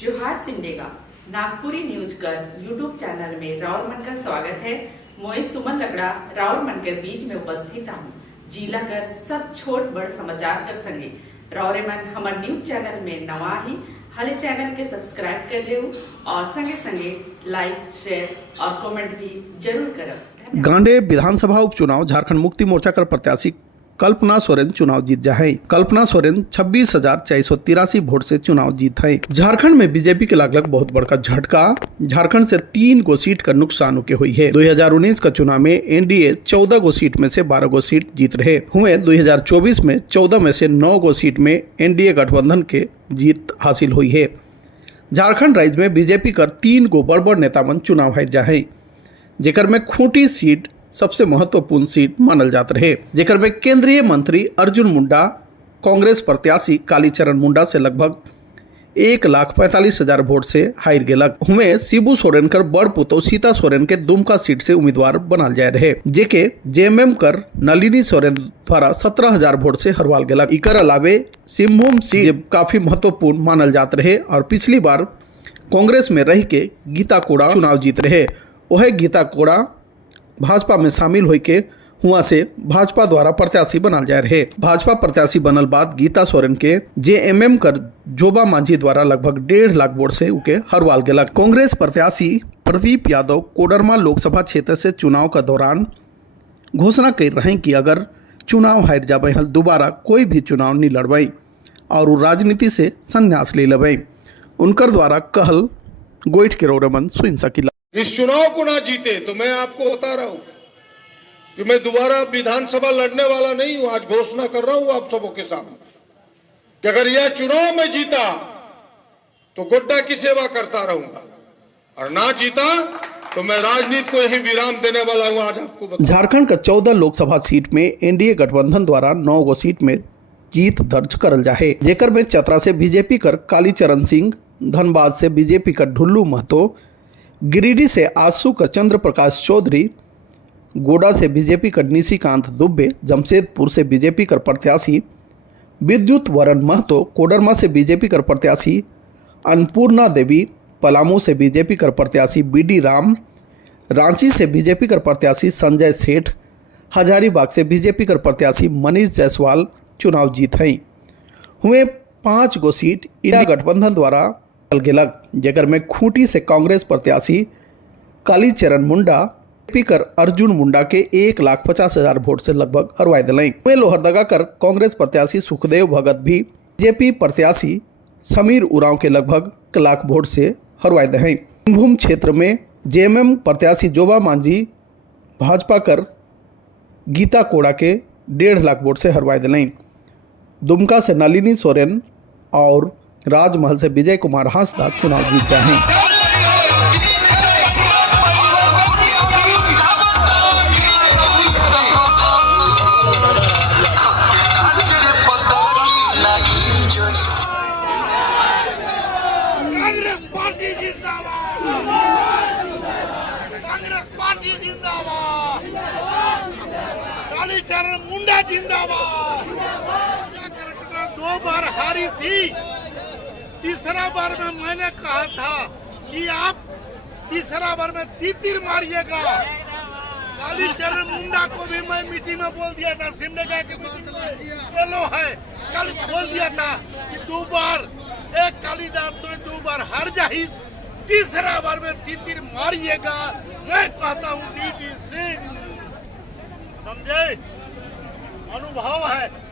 जोहार सिमडेगा नागपुरी न्यूज कर YouTube channel में राउर मन का स्वागत है। मोए सुमन लकड़ा राउर मन के बीच में उपस्थित हूँ। जिला कर सब छोट बड़ समाचार कर संगे राउरे मन हमार न्यूज चैनल में नवा ही हाले चैनल के सब्सक्राइब कर ले और संगे संगे लाइक शेयर और कमेंट भी जरूर करब। गांडे विधानसभा उपचुनाव झारखंड मुक्ति मोर्चा कर प्रत्याशी कल्पना सोरेन चुनाव जीत जाए। कल्पना सोरेन 26,483 वोट से चुनाव जीत है। झारखंड में बीजेपी के लगभग बहुत बड़का झटका। झारखंड से 3 गो सीट का नुकसान होके हुई है। 2019 का चुनाव में एनडीए 14 गो सीट में से 12 गो सीट जीत रहे हुए। 2024 में 14 में से 9 गो सीट में एनडीए गठबंधन के जीत हासिल हुई है। झारखंड राज्य में बीजेपी कर 3 गो बड़ बड़ नेता मन चुनाव हार जाए, जेकर में खूंटी सीट सबसे महत्वपूर्ण सीट मानल जात रहे, जेकर में केंद्रीय मंत्री अर्जुन मुंडा कांग्रेस प्रत्याशी कालीचरण मुंडा से लगभग 1,45,000 वोट से हार गेलक हुए। शिबू सोरेन कर बड़ पुतो सीता सोरेन के दुमका सीट से उम्मीदवार बनाल जाए रहे, जेके जेएमएम कर नलिनी सोरेन द्वारा 17,000 वोट से हरवाल गेलक। इकर अलावे सिंहभूम सीट काफी महत्वपूर्ण मानल जात रहे और पिछली बार कांग्रेस में रह के गीता कोड़ा चुनाव जीत रहे। वह गीता कोड़ा भाजपा में शामिल होके हुआ से भाजपा द्वारा प्रत्याशी बनाल जाए रहे। भाजपा प्रत्याशी बनल बाद गीता सोरेन के जेएमएम कर जोबा मांझी द्वारा लगभग 1.5 लाख वोट से उके हरवाल गेलक। कांग्रेस प्रत्याशी प्रदीप यादव कोडरमा लोकसभा क्षेत्र से चुनाव का दौरान घोषणा कर रहे कि अगर चुनाव हार जाबे हल दोबारा कोई भी चुनाव नहीं लड़बई और राजनीति से संन्यास ले लेबई। उनकर द्वारा कहल गोइठ के रोरमन सुन सकिला। इस चुनाव को ना जीते तो मैं आपको बता रहा हूं कि मैं दोबारा विधानसभा लड़ने वाला नहीं हूं। आज घोषणा कर रहा हूं आप सबों के सामने कि अगर यह चुनाव में जीता तो गोड्डा की सेवा करता रहूंगा और ना जीता तो मैं राजनीति को यही विराम देने वाला हूं। आज आपको झारखंड का 14 लोकसभा सीट में एनडीए गठबंधन द्वारा 9 गो सीट में जीत दर्ज करल जाए, जेकर में चतरा से बीजेपी कर कालीचरण सिंह, धनबाद से बीजेपी का ढुल्लू महतो, गिरिडीह से आंसू का चंद्र प्रकाश चौधरी, गोडा से बीजेपी का निशिकांत दुबे, जमशेदपुर से बीजेपी का प्रत्याशी विद्युत वरण महतो, कोडरमा से बीजेपी का प्रत्याशी अन्नपूर्णा देवी, पलामू से बीजेपी का प्रत्याशी बीडी राम, रांची से बीजेपी का प्रत्याशी संजय सेठ, हजारीबाग से बीजेपी का प्रत्याशी मनीष जायसवाल चुनाव जीत हैं हुए। 5 गो सीट इंडिया गठबंधन द्वारा गेलक, जेकर में खूंटी से कांग्रेस प्रत्याशी कालीचरण मुंडा स्पीकर अर्जुन मुंडा के 1,50,000 वोट से लगभग हरवाई दिलाई। वे लोहरदगा कर कांग्रेस प्रत्याशी सुखदेव भगत भी बीजेपी प्रत्याशी समीर उरांव के लगभग 1 लाख वोट से हरवाई दे। सिंहभूम क्षेत्र में जेएमएम प्रत्याशी जोबा मांझी भाजपा कर गीता कोड़ा के 1.5 लाख वोट से हरवाई दिलाई। दुमका से नलिनी सोरेन और राजमहल से विजय कुमार हांसदा चुनाव जीत जाए। कांग्रेस पार्टी जिंदाबाद, कांग्रेस पार्टी जिंदाबाद, कालीचरण मुंडा जिंदाबाद। 2 बार हारी थी, तीसरा बार में मैंने कहा था कि आप तीसरा बार में तीर मारिएगा। कालीचरण मुंडा को भी मैं मीटिंग में बोल दिया था, सिमडेगा के बोलो है, कल बोल दिया था कि 2 बार एक कालीदास तो 2 बार हार जाही, तीसरा बार में तीर मारिएगा। मैं कहता हूँ डीडी सिंह, समझे, अनुभव है।